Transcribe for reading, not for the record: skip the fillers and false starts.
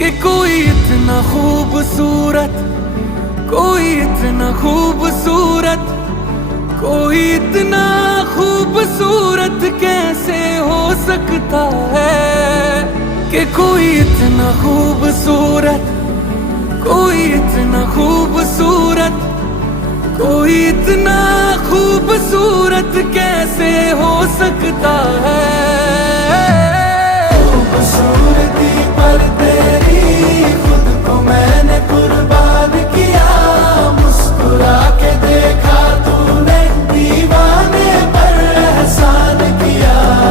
कि कोई इतना खूबसूरत, कोई इतना खूबसूरत, कोई इतना खूबसूरत कैसे हो सकता है। कि कोई इतना खूबसूरत, कोई इतना खूबसूरत, कोई इतना खूबसूरत कैसे हो सकता है। खूबसूरत